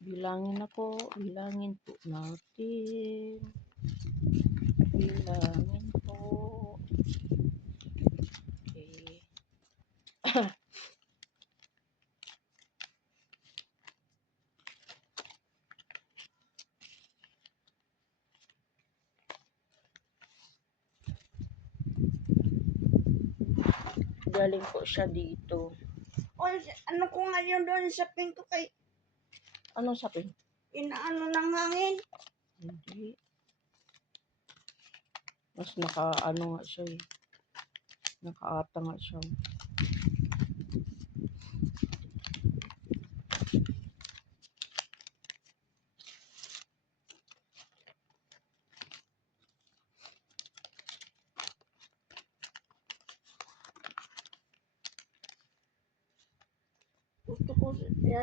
Bilangin ako, bilangin po natin. Bilangin po. Okay. Galing po siya dito. O, ano ko nga yun doon sa pinto kay Anong sabi? inaano ng hangin. Hindi. Mas naka, ano nga siya eh. Nakaata nga siya. Gusto ko, yan